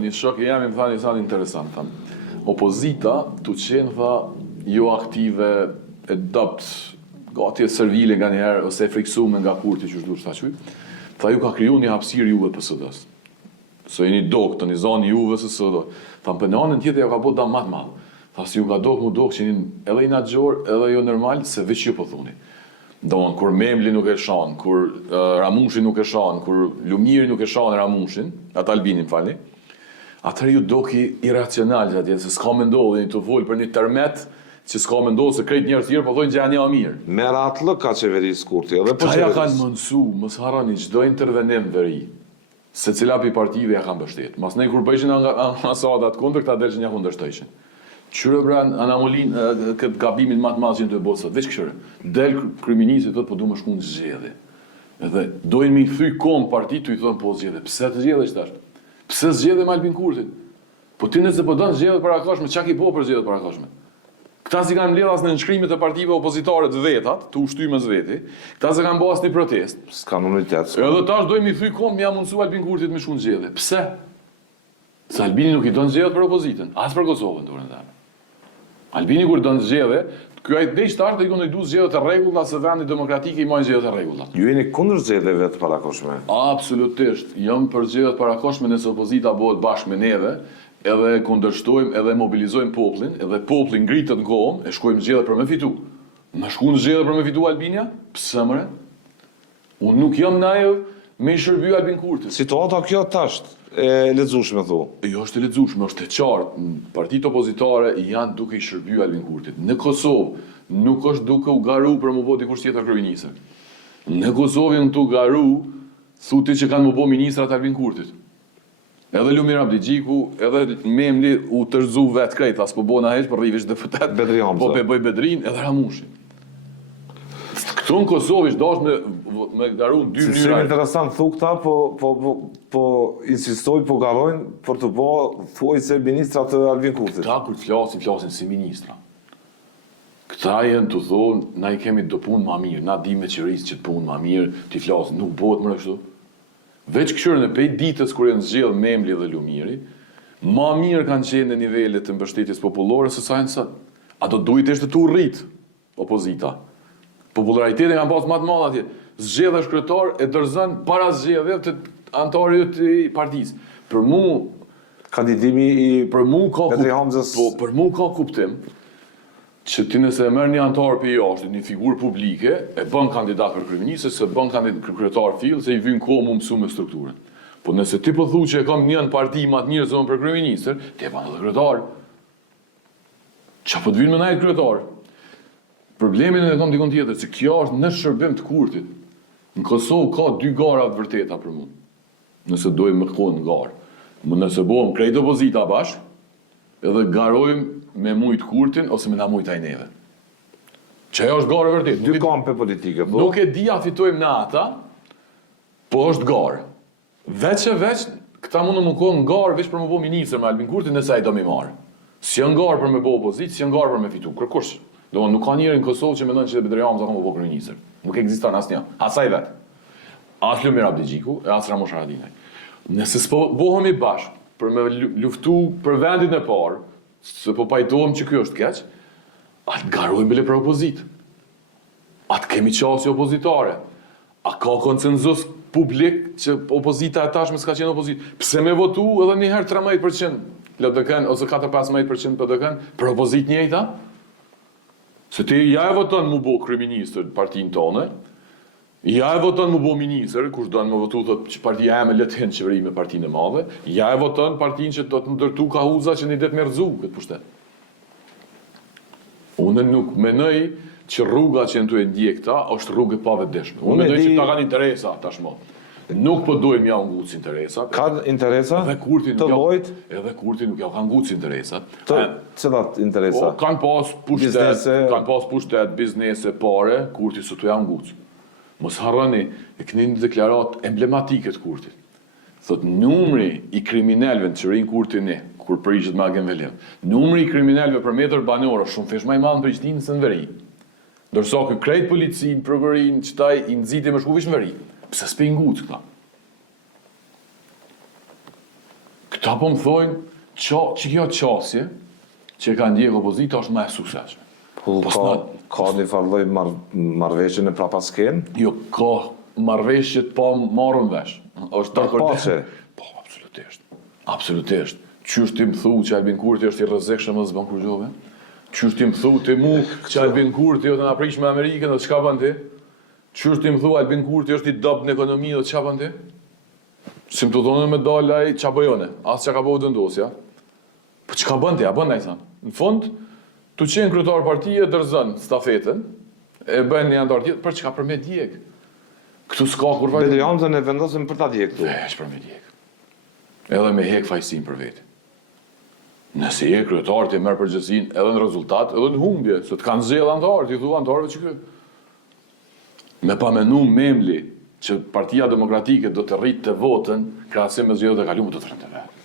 një shok i jam më tha një sa interesant, tham. Opozita tu qenë tha jo aktive, e dopt, gati e servile nga njëherë ose e friksume nga kurti që shdush tha. Tha ju ka kriju një hapësirë juve PSD-s. Se jeni dokë të një zonë juve se së do. Tha për në anën tjetër ja ka po dam matë madhë. Tha si ju ka dokë mu dokë që jeni edhe i nagjor edhe jo normal se veç ju po thuni. Donë, kur Memli nuk e shanë, kur Ramushi nuk e shanë, kur Lumiri nuk e shanë Ramushin, atë Albinin falni, atëherë ju doki iracional që atje, se s'ka me ndodhë një të vullë për një tërmet, që s'ka me ndodhë se krejt njerës tjerë, po thojnë që janë një mirë. Merë atë lëk ka qeverisë kurti, edhe po qeverisë. Ta ja kanë mënsu, mos harani, çdo intervenim veri, se cila pi partive ja kanë bështet. Mas ne kur bëjshin ambasadat kundër, këta delë që një kundërshtojshin. Qyre pra anamolin këtë gabimin matë madhë që në të bëtë sot, veç këshyre. Del kryeministri thotë, po du më shku në zgjedhje. Edhe dojnë mi thy kom parti, tu i thonë po zgjedhje. Pse të zgjedhje që tash? Pse zgjedhje me Albin Kurtin? Po ti nëse po dënë zgjedhje para koshme, qa ki po për zgjedhje para koshme? Këta si kanë mbledhas në nënshkrimet e partive opozitare të vetat, të ushtymës veti, këta se kanë bas një protest. S'kan unitet. Edhe tash dojnë mi thy kom, ja mundësu Albin Kurtit me shku në zgjedhje. Pse? Se Albini nuk i donë zgjedhje për opozitën, as për Kosovën, të rëndame. Albini kur donë zgjedhje, kjo ajtë dhej shtartë i konë i du zgjedhje të regullat se vendi demokratike i majnë zgjedhje të regullat. Ju jeni kundër zgjedhjeve të parakoshme? Absolutisht. Jam për zgjedhje të parakoshme nëse opozita bëhet bashkë me neve, edhe kundërshtojmë, edhe mobilizojmë poplin, edhe poplin ngritët në kohëm, e shkojmë zgjedhje për me fitu. Në shku në zgjedhje për me fitu Albinia? Pse mëre? Unë nuk jam naiv me i shërby Albin Kurtit. Situata kjo tasht e lexueshme thu. Jo është e lexueshme, është e qartë. Partitë opozitare janë duke i shërby Albin Kurtit. Në Kosovë nuk është duke u garu për më bë dikush tjetër kryeministër. Në Kosovë janë tu garu thuti që kanë më bë ministrat Albin Kurtit. Edhe Lumir Abdigjiku, edhe Memli u tërzu vetë krejt, as po bona heq për rrivish deputet, po pe bëj Bedrin, edhe Ramushi. Këtu në Kosovë ishtë dash me garu dy mënyra. Si interesant thu këta, po insistoj, po garojnë për të bo thuaj se ministrat të Albin Kurtit. Këta kur të flasin si ministra. Këta jenë të thonë, na i kemi do punë ma mirë, na di me qërisë që të punë ma mirë, të flasin, nuk bëhet më kështu. Veç këshurën e pej ditës kur janë zgjedhë Memli dhe Lumiri, ma mirë kanë qenë në nivellet të mbështetjes popullore se sa janë sot. A do duhet ishte të rrit opozita. Populariteti kanë pas më të madh atje. Zgjedhë shkretar e dorëzon para zgjedhjeve të anëtarit të partisë. Për mu kandidimi i Petri Hamzës, po për mu ka kuptim që ti nëse e merr një anëtar për jashtë, një figurë publike, e bën kandidat për kryeministër, se bën kandidat për kryetar fill, se i vjen kohë më mësu me strukturën. Po nëse ti po thu që e kam një në parti më të mirë zonë për kryeministër, ti e bën edhe kryetar. Çfarë po të vinë me najt kryetar? Problemin e kam dikon tjetër, se kjo është në shërbim të Kurtit. Në Kosovë ka dy gara të vërteta për mua. Nëse dojmë me kohë në garë. Nëse bëhem krejt opozita bashkë, edhe garojmë me mujt Kurtin ose me na mujt ajneve. Që ajo është garë e vërtet. Dy kampe politike. Nuk e di a fitojmë në ata, po është garë. Veç e veç, këta mundë më kohë në garë veç për më bo ministër me Albin Kurtin nëse a i do mi marë. Si janë garë për me bo opozit, si janë garë për me fitu. Kërkush. Nuk ka njëri në Kosovë që mendon që Petri Hamza ka më bo kryeministër. Nuk ekziston asnjë. Asaj vetë. As Lumir Abdigjiku e as Ramush Haradinaj. Nëse s'po bohemi bashkë për me luftu për vendin e parë, se po pajtohem që kjo është keq, atë garojmë bile për opozit. Atë kemi qasje opozitare. A ka konsenzus publik që opozita e tashme s'ka qenë opozit. Pse me votu edhe njëherë 13% LDK ose 4-15% PDK për opozit njëjta? Se ti ja e voton mu bo kryeministër partinë tonë, ja e voton mu bo ministër, kush do në më votu thot që partia e me letë hen qeveri me partinë e madhe, ja e voton partinë që do të ndërtu Kahuza që një det me rëzu këtë pushtet. Unë nuk menoj që rruga që në të e ndjekta është rrugë pa vetëdijshme. Unë menoj që ta kanë interesa tashmë. Nuk po dojmë ja ngucë interesa. Kanë interesa të llojit? Edhe Kurti nuk ja kanë ngucë interesat. Cilat interesa? Kanë pas pushtet, biznese, pare, Kurti së të ja ngucë. Mos harroni, e këni një deklarat emblematike të Kurtit. Thot, numri i kriminelve në qërin Kurti kur prishet me agen velim, numri i kriminelve për metër banor është shumë fesh ma i madhë në Prishtinë se në veri. Dërsa kë krejt policin, prokurin, qëtaj i nëziti më shkuvish në veri. Pse s'pe ngucë këta? Këta po më thojnë, që kjo qasje që e ka ndjek opozita është më e suksesshme. Po ka një farloj marrëveshje në prapasken? Jo, ka marrëveshje pa marrën vesh. Është pace? Po, absolutisht. Absolutisht. Qysh ti më thu që Albin Kurti është i rrezikshëm as ban kur gjove? Qysh ti më thu ti mu që Albin Kurti do të na prish me Amerikën dhe çka bën ti? Qysh ti më thu Albin Kurti është i dob në ekonomi dhe çka bën ti? Si më të thonë me dalë ai ç'a bëjone? As çka ka bëu vendosja. Po çka bën ti? A bën ai sa? Në fund, tu qenë kryetar partie dërzon stafetën, e bën një andar tjetër, për çka për me djeg? Këtu s'ka kur vajtë. Bedrianzën e vendosin për ta djeg këtu. Veç për me djeg. Edhe me hek fajsin për veti. Nëse je kryetar ti merr përgjegjësinë edhe në rezultat, edhe në humbje, se të kanë zgjedh anëtar, ti thua anëtarëve që me pa menu memli që Partia Demokratike do të rritë të votën, krahasim me zgjedhjet e kaluara do të rrinte.